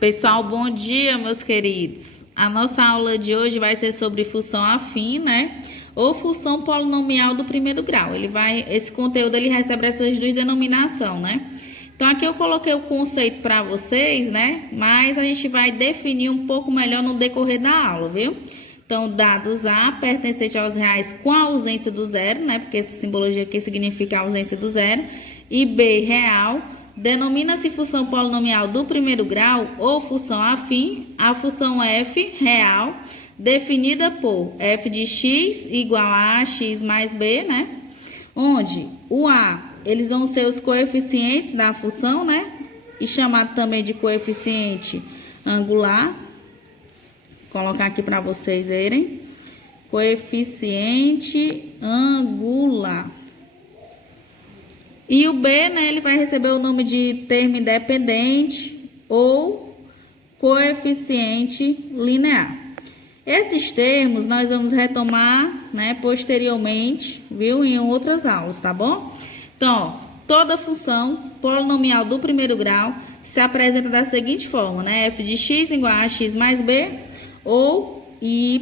Pessoal, bom dia, meus queridos. A nossa aula de hoje vai ser sobre função afim, né? Ou função polinomial do primeiro grau. Esse conteúdo ele recebe essas duas denominações, né? Então aqui eu coloquei o conceito para vocês, né? Mas a gente vai definir um pouco melhor no decorrer da aula, viu? Então, dados A pertencente aos reais com a ausência do zero, né? Porque essa simbologia aqui significa a ausência do zero. E B, real. Denomina-se função polinomial do primeiro grau ou função afim a função f real, definida por f de x igual a x mais b, né? Onde o a, eles vão ser os coeficientes da função, né? E chamado também de coeficiente angular. Vou colocar aqui para vocês verem. Coeficiente angular. E o B, né, ele vai receber o nome de termo independente ou coeficiente linear. Esses termos nós vamos retomar, né, posteriormente, viu, em outras aulas, tá bom? Então, ó, toda função polinomial do primeiro grau se apresenta da seguinte forma, né, f de x igual a x mais b ou y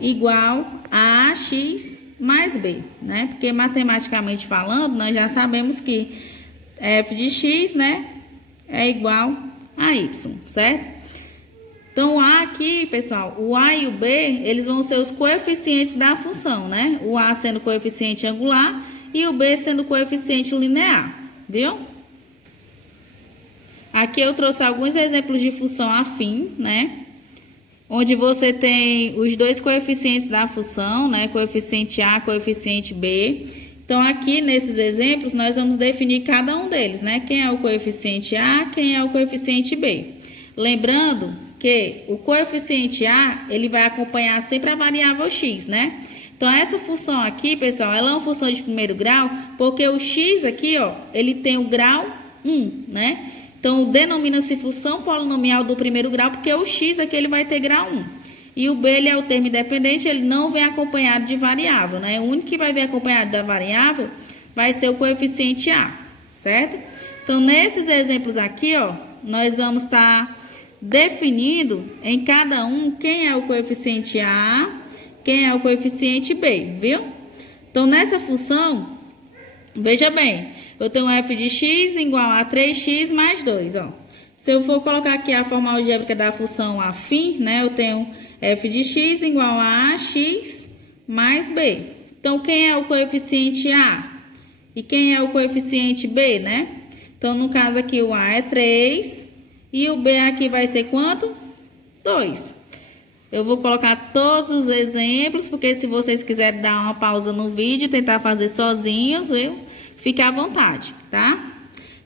igual a x mais b, né? Porque matematicamente falando, nós já sabemos que f de x, né, é igual a y, certo? Então, o a aqui, pessoal, o a e o b, eles vão ser os coeficientes da função, né? O a sendo coeficiente angular e o b sendo coeficiente linear, viu? Aqui eu trouxe alguns exemplos de função afim, né? Onde você tem os dois coeficientes da função, né? Coeficiente A, coeficiente B. Então, aqui nesses exemplos, nós vamos definir cada um deles, né? Quem é o coeficiente A, quem é o coeficiente B. Lembrando que o coeficiente A, ele vai acompanhar sempre a variável x, né? Então, essa função aqui, pessoal, ela é uma função de primeiro grau, porque o x aqui, ó, ele tem o grau 1, né? Então, denomina-se função polinomial do primeiro grau, porque o x aqui ele vai ter grau 1. E o b, ele é o termo independente, ele não vem acompanhado de variável, né? O único que vai vir acompanhado da variável vai ser o coeficiente a, certo? Então, nesses exemplos aqui, ó, nós vamos estar definindo em cada um quem é o coeficiente a, quem é o coeficiente b, viu? Então, nessa função, veja bem, eu tenho f de x igual a 3x mais 2, ó. Se eu for colocar aqui a forma algébrica da função afim, né, eu tenho f de x igual a x mais b. Então, quem é o coeficiente a? E quem é o coeficiente b, né? Então, no caso aqui, o a é 3 e o b aqui vai ser quanto? 2. Eu vou colocar todos os exemplos, porque se vocês quiserem dar uma pausa no vídeo e tentar fazer sozinhos, viu? Fique à vontade, tá?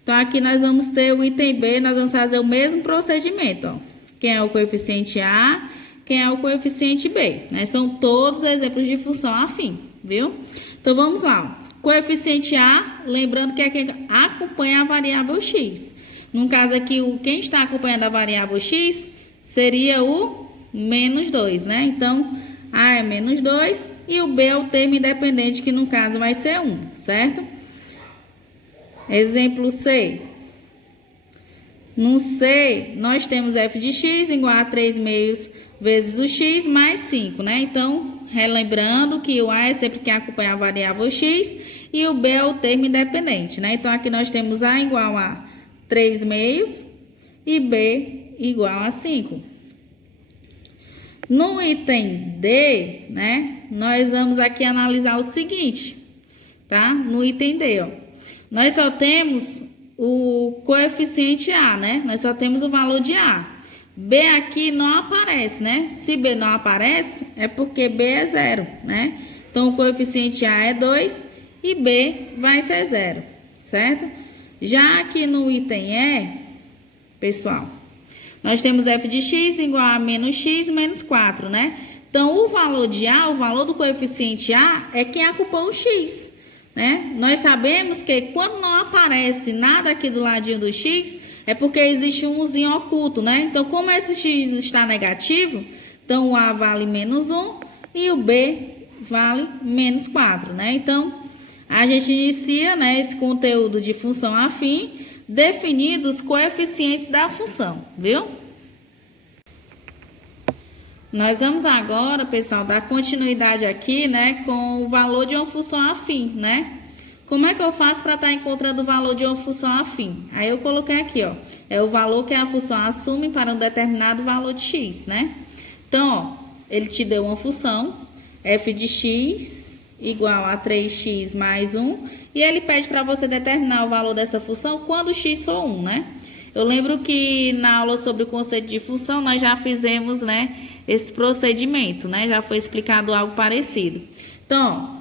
Então, aqui nós vamos ter o item B, nós vamos fazer o mesmo procedimento, ó. Quem é o coeficiente A, quem é o coeficiente B, né? São todos exemplos de função afim, viu? Então, vamos lá, ó. Coeficiente A, lembrando que é quem acompanha a variável x. No caso aqui, quem está acompanhando a variável x seria o menos 2, né? Então, A é menos 2 e o B é o termo independente, que no caso vai ser 1, certo? Exemplo C. No C, nós temos f de x igual a 3 meios vezes o x mais 5, né? Então, relembrando que o a é sempre quem acompanha a variável x e o b é o termo independente, né? Então, aqui nós temos a igual a 3 meios e b igual a 5. No item D, né? Nós vamos aqui analisar o seguinte, tá? No item D, ó. Nós só temos o coeficiente A, né? Nós só temos o valor de A. B aqui não aparece, né? Se B não aparece, é porque B é 0, né? Então, o coeficiente A é 2 e B vai ser 0, certo? Já aqui no item E, pessoal, nós temos f de x igual a menos x menos 4, né? Então, o valor de A, o valor do coeficiente A, é quem ocupou o x, né? Nós sabemos que quando não aparece nada aqui do ladinho do x, é porque existe um umzinho oculto, né? Então, como esse x está negativo, então o A vale menos 1 e o B vale menos 4, né? Então, a gente inicia, né, esse conteúdo de função afim definindo os coeficientes da função, viu? Nós vamos agora, pessoal, dar continuidade aqui, né, com o valor de uma função afim, né? Como é que eu faço para estar encontrando o valor de uma função afim? Aí eu coloquei aqui, ó, é o valor que a função assume para um determinado valor de x, né? Então, ó, ele te deu uma função, f de x igual a 3x mais 1, e ele pede para você determinar o valor dessa função quando x for 1, né? Eu lembro que na aula sobre o conceito de função, nós já fizemos, né, esse procedimento, né? Já foi explicado algo parecido. Então,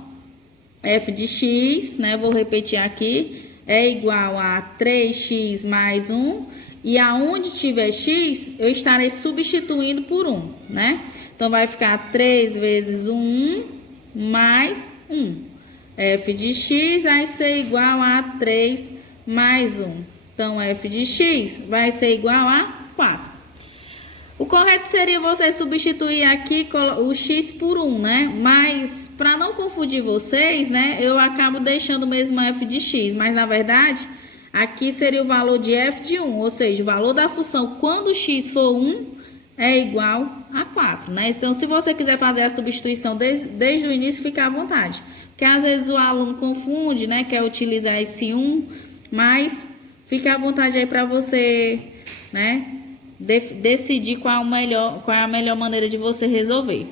ó, f de x, né, vou repetir aqui, é igual a 3x mais 1, e aonde tiver x, eu estarei substituindo por 1, né? Então, vai ficar 3 vezes 1 mais 1. F de x vai ser igual a 3 mais 1. Então, f de x vai ser igual a 4. O correto seria você substituir aqui o x por 1, né? Mas, para não confundir vocês, né? Eu acabo deixando mesmo f de x. Mas, na verdade, aqui seria o valor de f de 1. Ou seja, o valor da função quando x for 1 é igual a 4, né? Então, se você quiser fazer a substituição desde o início, fica à vontade. Porque, às vezes, o aluno confunde, né? Quer utilizar esse 1, mas fica à vontade aí para você, né? Decidir qual é a melhor maneira de você resolver.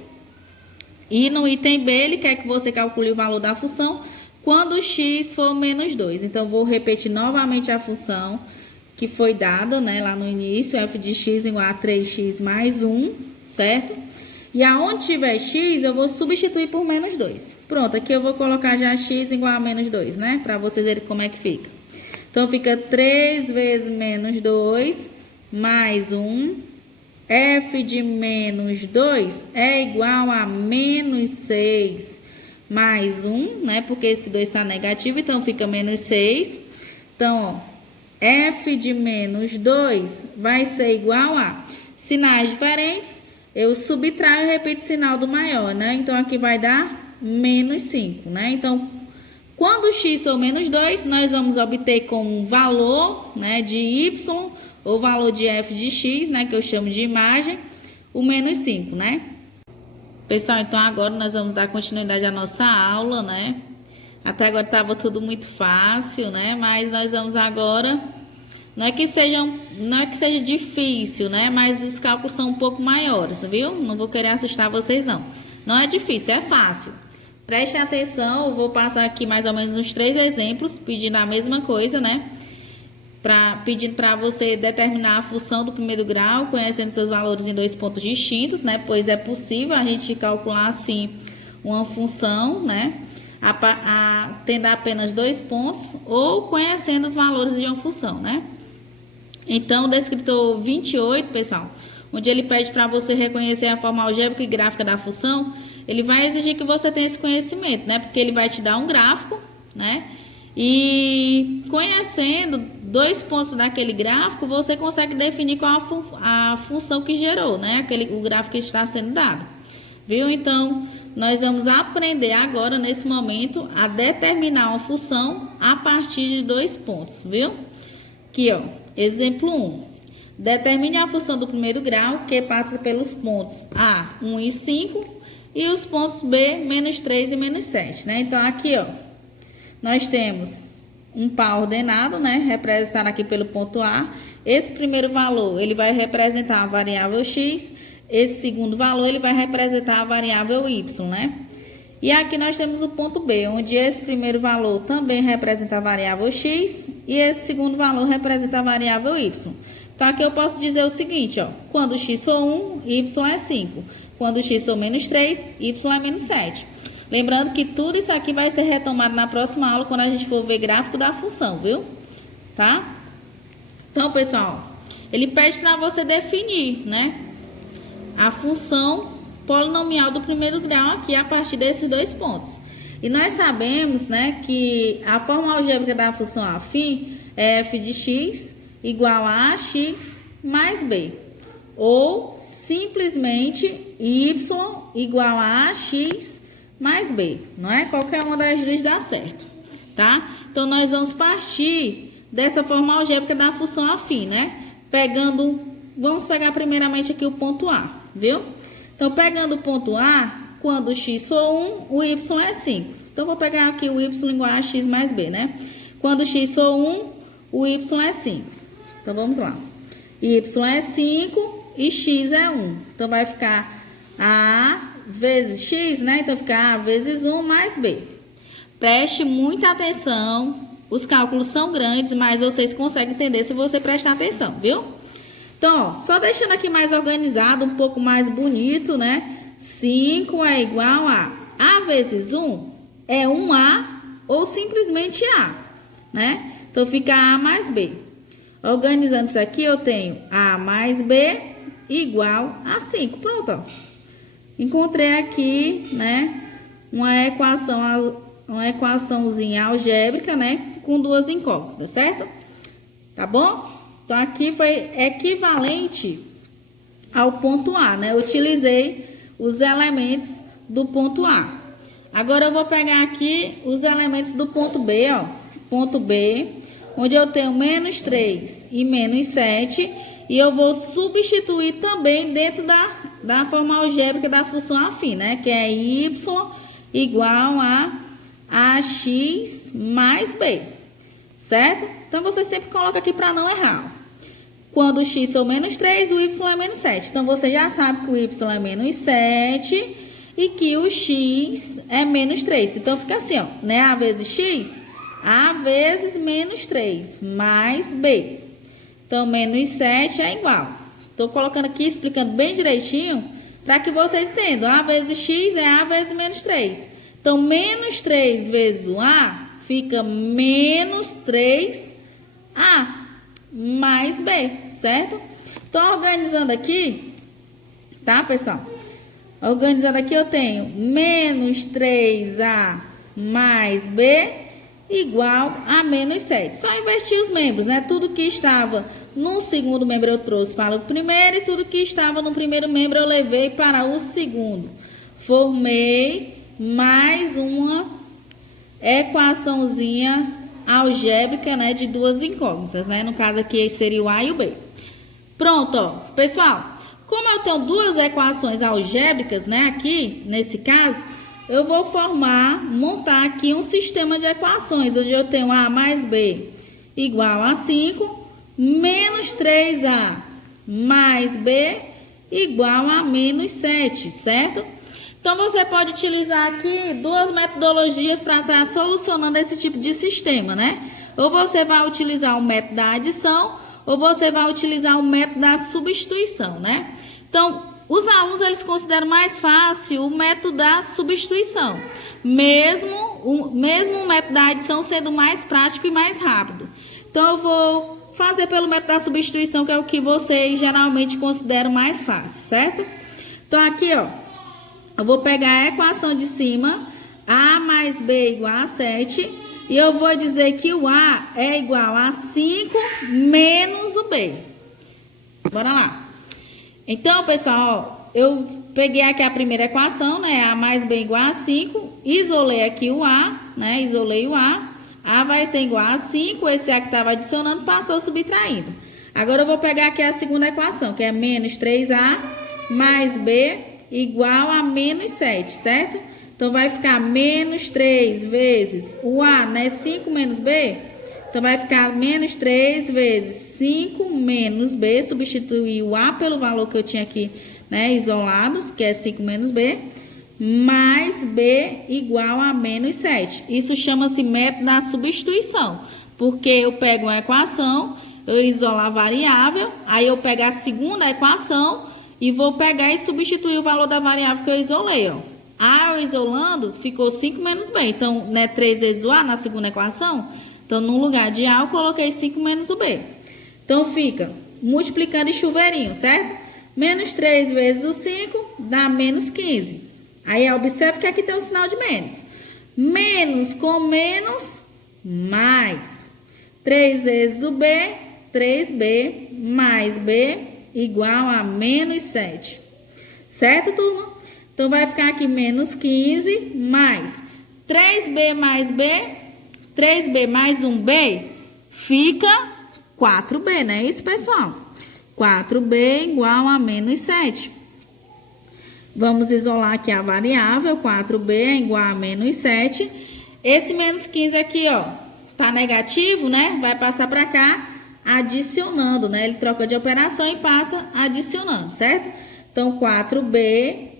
E no item B, ele quer que você calcule o valor da função quando x for menos 2. Então, vou repetir novamente a função que foi dada, né, lá no início, f de x igual a 3x mais 1, certo? E aonde tiver x, eu vou substituir por menos 2. Pronto, aqui eu vou colocar já x igual a menos 2, né? Para vocês verem como é que fica. Então, fica 3 vezes menos 2 mais 1. F de menos 2 é igual a menos 6 mais 1, né? Porque esse 2 está negativo, então fica menos 6. Então, ó, f de menos 2 vai ser igual a sinais diferentes. Eu subtraio e repito o sinal do maior, né? Então, aqui vai dar menos 5, né? Então, quando x for menos 2, nós vamos obter como valor, né, de y, ou valor de f de x, né, que eu chamo de imagem, o menos 5, né? Pessoal, então agora nós vamos dar continuidade à nossa aula, né? Até agora estava tudo muito fácil, né? Mas nós vamos agora... Não é que seja difícil, né? Mas os cálculos são um pouco maiores, viu? Não vou querer assustar vocês, não. Não é difícil, é fácil. Prestem atenção, eu vou passar aqui mais ou menos uns 3 exemplos, pedindo a mesma coisa, né? Pedindo para você determinar a função do primeiro grau, conhecendo seus valores em 2 pontos distintos, né? Pois é possível a gente calcular, assim, uma função, né? Tendo apenas 2 pontos, ou conhecendo os valores de uma função, né? Então, o descritor 28, pessoal, onde ele pede para você reconhecer a forma algébrica e gráfica da função, ele vai exigir que você tenha esse conhecimento, né? Porque ele vai te dar um gráfico, né? E conhecendo 2 pontos daquele gráfico, você consegue definir qual a função que gerou, né? O gráfico que está sendo dado. Viu? Então, nós vamos aprender agora, nesse momento, a determinar uma função a partir de 2 pontos, viu? Aqui, ó, exemplo 1. Determine a função do primeiro grau que passa pelos pontos A, 1 e 5 e os pontos B, menos 3 e menos 7, né? Então, aqui, ó, nós temos um par ordenado, né? Representado aqui pelo ponto A. Esse primeiro valor, ele vai representar a variável x. Esse segundo valor, ele vai representar a variável y, né? E aqui nós temos o ponto B, onde esse primeiro valor também representa a variável x e esse segundo valor representa a variável y. Então, aqui eu posso dizer o seguinte, ó. Quando x for 1, y é 5. Quando x for menos 3, y é menos 7. Lembrando que tudo isso aqui vai ser retomado na próxima aula, quando a gente for ver gráfico da função, viu? Tá? Então, pessoal, ele pede para você definir, né, a função polinomial do primeiro grau aqui a partir desses 2 pontos. E nós sabemos, né, que a forma algébrica da função afim é f de x igual a ax mais b. Ou simplesmente y igual a ax mais b, não é? Qualquer uma das duas dá certo, tá? Então, nós vamos partir dessa forma algébrica da função afim, né? Vamos pegar primeiramente aqui o ponto A, viu? Então, pegando o ponto A, quando o x for 1, o y é 5. Então, vou pegar aqui o y igual a x mais b, né? Quando o x for 1, o y é 5. Então, vamos lá. Y é 5 e x é 1. Então, vai ficar A vezes x, né? Então, fica A vezes 1 mais b. Preste muita atenção. Os cálculos são grandes, mas vocês conseguem entender se você prestar atenção, viu? Então, ó, só deixando aqui mais organizado, um pouco mais bonito, né? 5 é igual a A vezes 1 é 1A ou simplesmente A, né? Então, fica A mais B. Organizando isso aqui, eu tenho A mais B igual a 5. Pronto, ó. Encontrei aqui, né, uma equaçãozinha algébrica, né, com duas incógnitas, certo? Tá bom? Então, aqui foi equivalente ao ponto A, né? Eu utilizei os elementos do ponto A. Agora, eu vou pegar aqui os elementos do ponto B, ó. Ponto B, onde eu tenho menos 3 e menos 7. E eu vou substituir também dentro da forma algébrica da função afim, né? Que é y igual a ax mais b, certo? Então, você sempre coloca aqui para não errar. Quando o x for menos 3, o y é menos 7. Então, você já sabe que o y é menos 7 e que o x é menos 3. Então, fica assim, ó, né? A vezes x, a vezes menos 3, mais b. Então, menos 7 é igual. Estou colocando aqui, explicando bem direitinho, para que vocês entendam. A vezes x é a vezes menos 3. Então, menos 3 vezes o a fica menos 3a mais b, certo? Então, organizando aqui, tá, pessoal? Organizando aqui, eu tenho menos 3a mais b igual a menos 7. Só invertir os membros, né? Tudo que estava no segundo membro eu trouxe para o primeiro e tudo que estava no primeiro membro eu levei para o segundo. Formei mais uma equaçãozinha algébrica, né, de duas incógnitas, né? No caso aqui seria o A e o B. Pronto, ó. Pessoal, como eu tenho duas equações algébricas, né, aqui, nesse caso, eu vou montar aqui um sistema de equações, onde eu tenho A mais B igual a 5, menos 3A mais B igual a menos 7, certo? Então, você pode utilizar aqui duas metodologias para estar solucionando esse tipo de sistema, né? Ou você vai utilizar o método da adição, ou você vai utilizar o método da substituição, né? Então, os alunos, eles consideram mais fácil o método da substituição, mesmo o método da adição sendo mais prático e mais rápido. Então, eu vou fazer pelo método da substituição, que é o que vocês geralmente consideram mais fácil, certo? Então, aqui, ó, eu vou pegar a equação de cima, A mais B igual a 7, e eu vou dizer que o A é igual a 5 menos o B. Bora lá. Então, pessoal, ó, eu peguei aqui a primeira equação, né? A mais B igual a 5, isolei aqui o A, né? Isolei o A. A vai ser igual a 5, esse A que estava adicionando passou subtraindo. Agora eu vou pegar aqui a segunda equação, que é menos 3A mais B igual a menos 7, certo? Então, vai ficar menos 3 vezes o A, né? 5 menos B. Então, vai ficar menos 3 vezes 5 menos B. Substituir o A pelo valor que eu tinha aqui, né? Isolados, que é 5 menos B. Mais B igual a menos 7. Isso chama-se método da substituição. Porque eu pego uma equação, eu isolo a variável, aí eu pego a segunda equação e vou pegar e substituir o valor da variável que eu isolei, ó. A eu isolando, ficou 5 menos B. Então, né, 3 vezes o A na segunda equação. Então, no lugar de A, eu coloquei 5 menos o B. Então, fica multiplicando em chuveirinho, certo? Menos 3 vezes o 5 dá menos 15. Aí, observe que aqui tem o sinal de menos. Menos com menos, mais. 3 vezes o B, 3B, mais B, igual a menos 7. Certo, turma? Então, vai ficar aqui menos 15, mais 3B mais B, 3B mais 1B, fica 4B, não é isso, pessoal? 4B igual a menos 7. Vamos isolar aqui a variável, 4b é igual a menos 7. Esse menos 15 aqui, ó, tá negativo, né? Vai passar para cá adicionando, né? Ele troca de operação e passa adicionando, certo? Então, 4b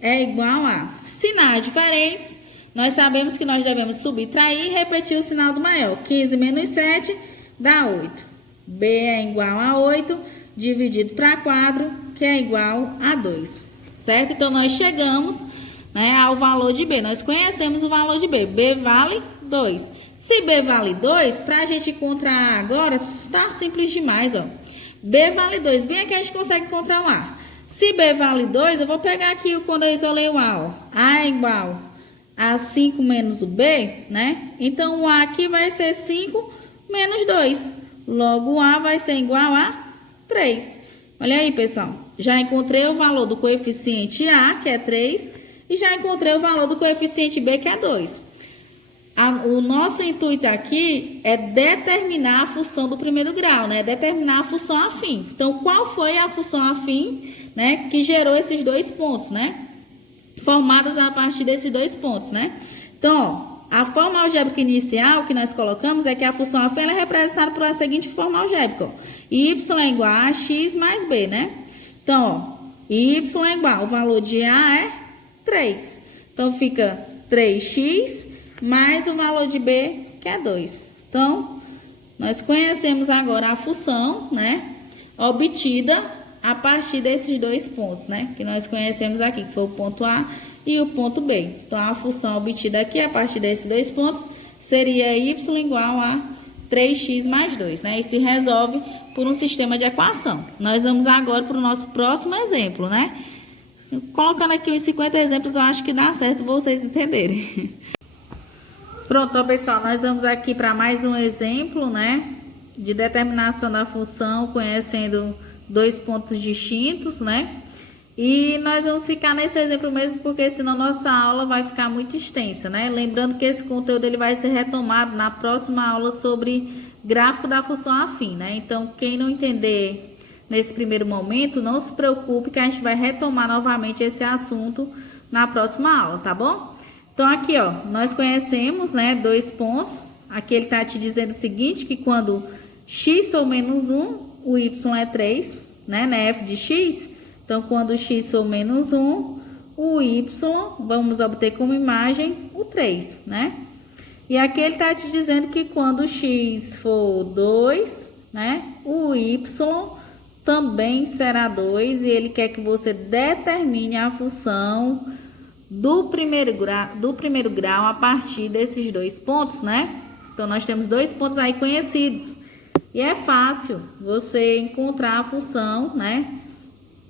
é igual a sinais diferentes. Nós sabemos que nós devemos subtrair e repetir o sinal do maior. 15 menos 7 dá 8. B é igual a 8 dividido para 4, que é igual a 2. Certo? Então, nós chegamos, né, ao valor de B. Nós conhecemos o valor de B. B vale 2. Se B vale 2, para a gente encontrar A agora, tá simples demais, ó. B vale 2. Bem aqui a gente consegue encontrar o A. Se B vale 2, eu vou pegar aqui quando eu isolei o A, ó. A é igual a 5 menos o B, né? Então, o A aqui vai ser 5 menos 2. Logo, o A vai ser igual a 3. Olha aí, pessoal. Já encontrei o valor do coeficiente A, que é 3, e já encontrei o valor do coeficiente B, que é 2. O nosso intuito aqui é determinar a função do primeiro grau, né? Determinar a função afim. Então, qual foi a função afim, né, que gerou esses dois pontos, né? Formadas a partir desses dois pontos, né? Então, ó, a forma algébrica inicial que nós colocamos é que a função afim ela é representada pela seguinte forma algébrica, ó. Y é igual a x mais b, né? Então, ó, y é igual, o valor de A é 3. Então, fica 3x mais o valor de B, que é 2. Então, nós conhecemos agora a função, né, obtida a partir desses dois pontos, né, que nós conhecemos aqui, que foi o ponto A e o ponto B. Então, a função obtida aqui a partir desses dois pontos seria y igual a 3x mais 2, né, e se resolve por um sistema de equação. Nós vamos agora para o nosso próximo exemplo, né. Colocando aqui os 50 exemplos, eu acho que dá certo vocês entenderem. Pronto, ó, pessoal, nós vamos aqui para mais um exemplo, né, de determinação da função, conhecendo dois pontos distintos, né, e nós vamos ficar nesse exemplo mesmo, porque senão nossa aula vai ficar muito extensa, né, lembrando que esse conteúdo ele vai ser retomado na próxima aula sobre gráfico da função afim, né, então quem não entender nesse primeiro momento, não se preocupe que a gente vai retomar novamente esse assunto na próxima aula, tá bom? Então, aqui, ó, nós conhecemos, né, dois pontos. Aqui ele tá te dizendo o seguinte, que quando x for menos 1, o y é 3, né, f de x. Então, quando x for menos 1, o y, vamos obter como imagem o 3, né? E aqui ele tá te dizendo que quando x for 2, né, o y também será 2. E ele quer que você determine a função do primeiro grau a partir desses dois pontos, né? Então, nós temos dois pontos aí conhecidos. E é fácil você encontrar a função, né,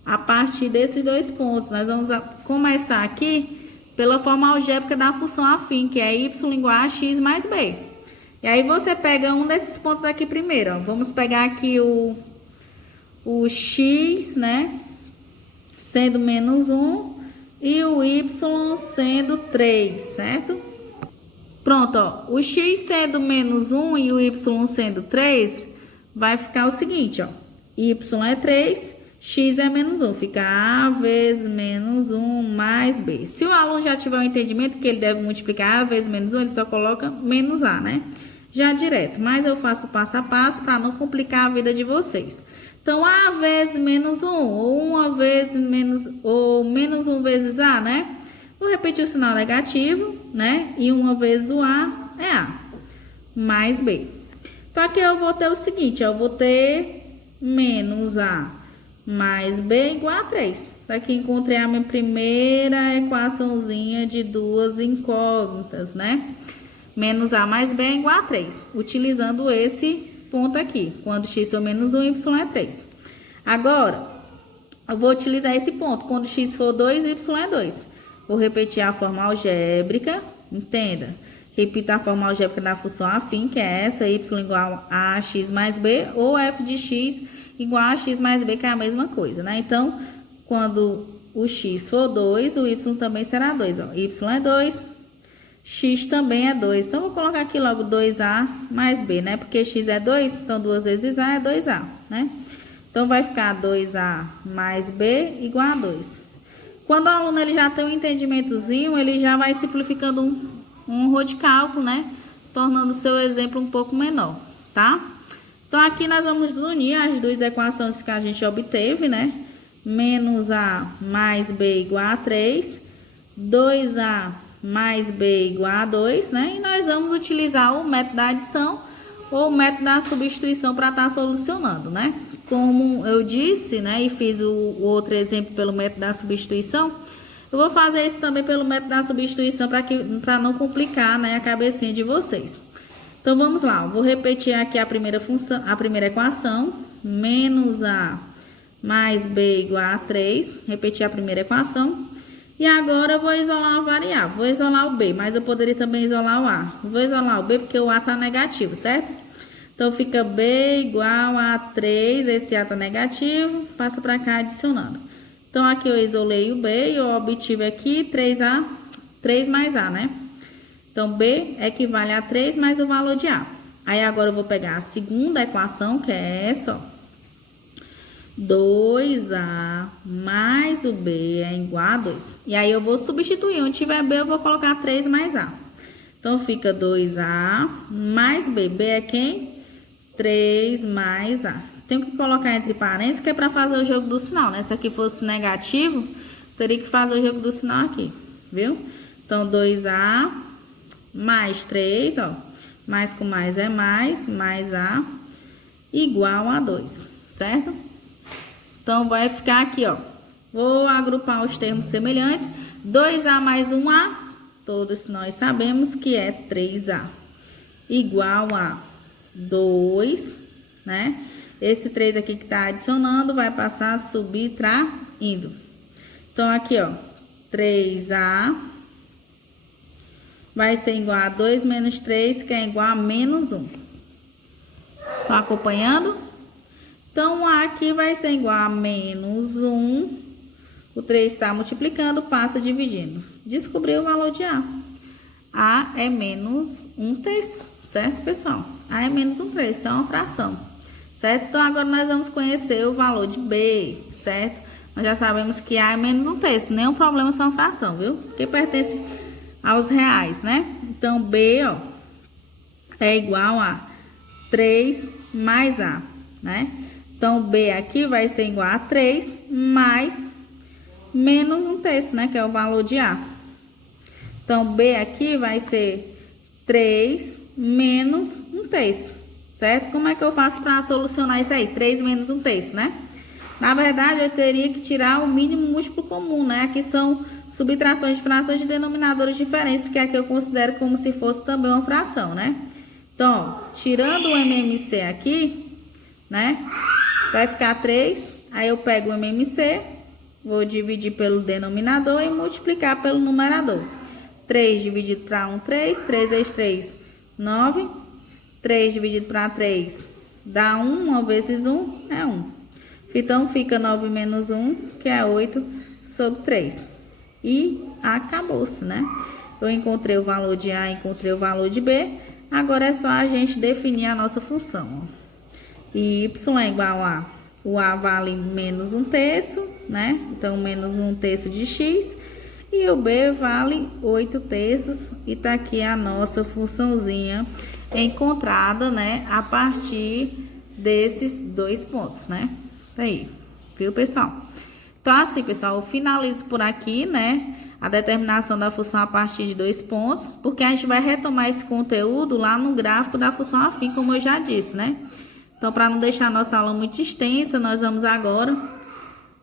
a partir desses dois pontos. Nós vamos começar aqui pela forma algébrica da função afim, que é y igual a x mais b. E aí, você pega um desses pontos aqui primeiro, ó. Vamos pegar aqui o x, né, sendo menos 1. E o y sendo 3, certo? Pronto, ó. O x sendo menos 1 e o y sendo 3, vai ficar o seguinte, ó. Y é 3, x é menos 1. Fica A vezes menos 1 mais B. Se o aluno já tiver o entendimento que ele deve multiplicar A vezes menos 1, ele só coloca menos A, né? Já direto. Mas eu faço passo a passo para não complicar a vida de vocês. Então, A vezes menos 1, ou 1 vezes menos, ou menos 1 vezes A, né? Vou repetir o sinal negativo, né? E 1 vezes o A é A, mais B. Então, aqui eu vou ter o seguinte, eu vou ter menos A mais B igual a 3. Aqui encontrei a minha primeira equaçãozinha de duas incógnitas, né? Menos A mais B é igual a 3, utilizando esse ponto aqui, quando x for menos 1, y é 3. Agora, eu vou utilizar esse ponto, quando x for 2, y é 2. Vou repetir a forma algébrica, entenda. Repita a forma algébrica da função afim, que é essa, y igual a x mais b, ou f de x igual a x mais b, que é a mesma coisa, né? Então, quando o x for 2, o y também será 2, ó. Y é 2. X também é 2. Então, vou colocar aqui logo 2A mais B, né? Porque X é 2, então 2 vezes A é 2A, né? Então, vai ficar 2A mais B igual a 2. Quando o aluno ele já tem um entendimentozinho, ele já vai simplificando um rol de cálculo, né? Tornando o seu exemplo um pouco menor, tá? Então, aqui nós vamos unir as duas equações que a gente obteve, né? Menos A mais B igual a 3, 2A mais B igual a 2, né? E nós vamos utilizar o método da adição ou o método da substituição para estar solucionando, né? Como eu disse, né? E fiz o outro exemplo pelo método da substituição, eu vou fazer isso também pelo método da substituição para não complicar, né, a cabecinha de vocês. Então, vamos lá. Eu vou repetir aqui a primeira função, a primeira equação. Menos A mais B igual a 3. Repetir a primeira equação. E agora eu vou isolar uma variável. Vou isolar o B, mas eu poderia também isolar o A. Vou isolar o B porque o A está negativo, certo? Então, fica B igual a 3. Esse A está negativo. Passa para cá adicionando. Então, aqui eu isolei o B e eu obtive aqui 3A, 3 mais A, né? Então, B equivale a 3 mais o valor de A. Aí, agora eu vou pegar a segunda equação, que é essa, ó. 2A mais o B é igual a 2. E aí, eu vou substituir. Onde tiver B, eu vou colocar 3 mais A. Então, fica 2A mais B. B é quem? 3 mais A. Tenho que colocar entre parênteses, que é para fazer o jogo do sinal, né? Se aqui fosse negativo, teria que fazer o jogo do sinal aqui, viu? Então, 2A mais 3, ó. Mais com mais é mais A igual a 2, certo? Então, vai ficar aqui, ó. Vou agrupar os termos semelhantes. 2A mais 1A, todos nós sabemos que é 3A. Igual a 2, né? Esse 3 aqui que tá adicionando vai passar a subtraindo. Então, aqui, ó. 3A vai ser igual a 2 menos 3, que é igual a menos 1. Tá acompanhando? Então, A aqui vai ser igual a menos 1. O 3 está multiplicando, passa dividindo. Descobriu o valor de A. A é menos 1/3, certo, pessoal? A é menos 1/3, isso é uma fração, certo? Então, agora nós vamos conhecer o valor de B, certo? Nós já sabemos que A é menos 1/3, nenhum problema se é uma fração, viu? Porque pertence aos reais, né? Então, B, ó, é igual a 3 mais A, né? Então, B aqui vai ser igual a 3 mais menos 1/3, né? Que é o valor de A. Então, B aqui vai ser 3 menos 1/3, certo? Como é que eu faço para solucionar isso aí? 3 menos 1/3, né? Na verdade, eu teria que tirar o mínimo múltiplo comum, né? Aqui são subtrações de frações de denominadores diferentes, porque aqui eu considero como se fosse também uma fração, né? Então, tirando o MMC aqui, né? Vai ficar 3, aí eu pego o MMC, vou dividir pelo denominador e multiplicar pelo numerador. 3 dividido para 1, 3. 3 vezes 3, 9. 3 dividido para 3 dá 1. 1 vezes 1 é 1. Então, fica 9 menos 1, que é 8 sobre 3. E acabou-se, né? Eu encontrei o valor de A, encontrei o valor de B. Agora é só a gente definir a nossa função, ó. E Y é igual a... O A vale menos 1/3, né? Então, menos 1/3 de X. E o B vale 8/3. E tá aqui a nossa funçãozinha encontrada, né? A partir desses dois pontos, né? Tá aí, viu, pessoal? Então, assim, pessoal, eu finalizo por aqui, né? A determinação da função a partir de 2 pontos. Porque a gente vai retomar esse conteúdo lá no gráfico da função afim, como eu já disse, né? Então, para não deixar a nossa aula muito extensa, nós vamos agora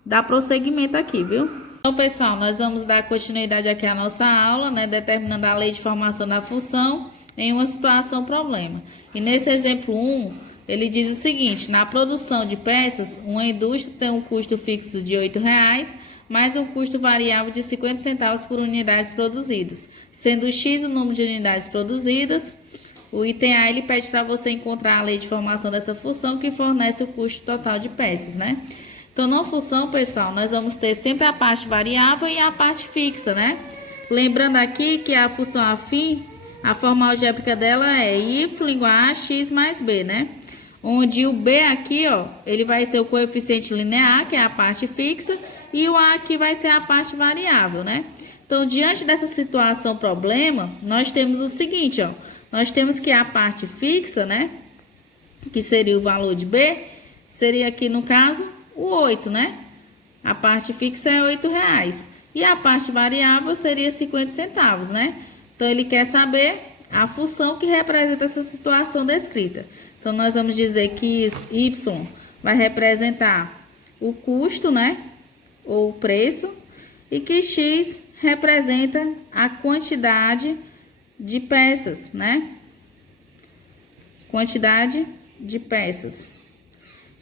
dar prosseguimento aqui, viu? Então, pessoal, nós vamos dar continuidade aqui à nossa aula, né? Determinando a lei de formação da função em uma situação problema. E nesse exemplo 1, ele diz o seguinte: na produção de peças, uma indústria tem um custo fixo de R$ 8,00, mais um custo variável de 50 centavos por unidades produzidas. Sendo X o número de unidades produzidas, o item A, ele pede para você encontrar a lei de formação dessa função que fornece o custo total de peças, né? Então, na função, pessoal, nós vamos ter sempre a parte variável e a parte fixa, né? Lembrando aqui que a função afim, a forma algébrica dela é y igual a x mais b, né? Onde o b aqui, ó, ele vai ser o coeficiente linear, que é a parte fixa, e o A aqui vai ser a parte variável, né? Então, diante dessa situação problema, nós temos o seguinte, ó. Nós temos que a parte fixa, né? Que seria o valor de B, seria aqui no caso o 8, né? A parte fixa é R$8. E a parte variável seria 50 centavos, né? Então, ele quer saber a função que representa essa situação descrita. Então, nós vamos dizer que Y vai representar o custo, né? Ou o preço. E que X representa a quantidade de peças, né? Quantidade de peças.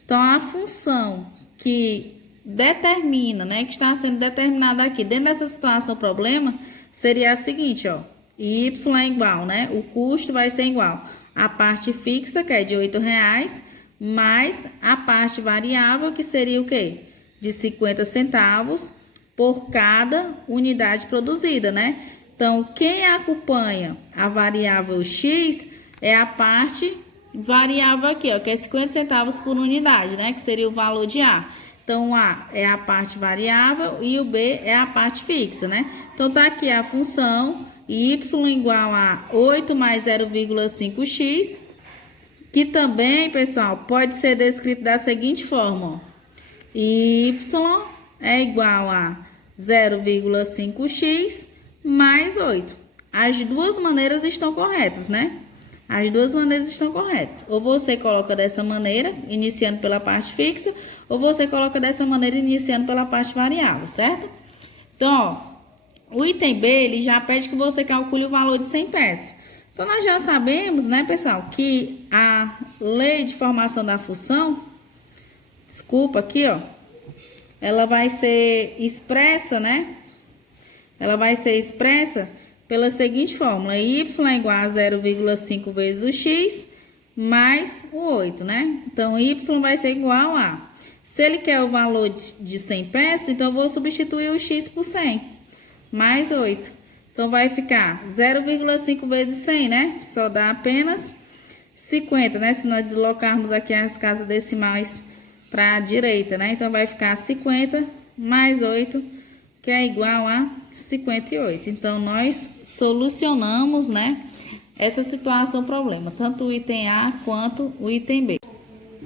Então, a função que determina, né? Que está sendo determinada aqui dentro dessa situação problema, seria a seguinte, ó. Y é igual, né? O custo vai ser igual a parte fixa, que é de R$8, mais a parte variável, que seria o quê? De 50 centavos por cada unidade produzida, né? Então, quem acompanha a variável X é a parte variável aqui, ó, que é 50 centavos por unidade, né? Que seria o valor de A. Então, o A é a parte variável e o B é a parte fixa, né? Então, tá aqui a função Y igual a 8 mais 0,5x, que também, pessoal, pode ser descrito da seguinte forma, ó. Y é igual a 0,5x mais 8. As duas maneiras estão corretas, né? As duas maneiras estão corretas. Ou você coloca dessa maneira, iniciando pela parte fixa, ou você coloca dessa maneira, iniciando pela parte variável, certo? Então, ó, o item B, ele já pede que você calcule o valor de 100 peças. Então, nós já sabemos, né, pessoal, que a lei de formação da função, desculpa aqui, ó, ela vai ser expressa, né? Ela vai ser expressa pela seguinte fórmula: Y é igual a 0,5 vezes o X mais o 8, né? Então, Y vai ser igual a... Se ele quer o valor de 100 peças, então eu vou substituir o X por 100, mais 8. Então, vai ficar 0,5 vezes 100, né? Só dá apenas 50, né? Se nós deslocarmos aqui as casas decimais para a direita, né? Então, vai ficar 50 mais 8, que é igual a 58. Então, nós solucionamos, né, essa situação problema, tanto o item A quanto o item B.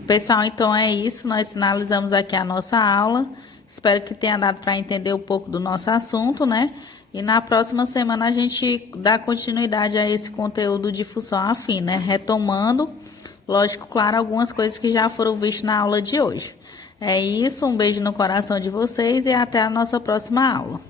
Pessoal, então é isso, nós finalizamos aqui a nossa aula. Espero que tenha dado para entender um pouco do nosso assunto, né? E na próxima semana a gente dá continuidade a esse conteúdo de função afim, né? Retomando, lógico, claro, algumas coisas que já foram vistas na aula de hoje. É isso, um beijo no coração de vocês e até a nossa próxima aula.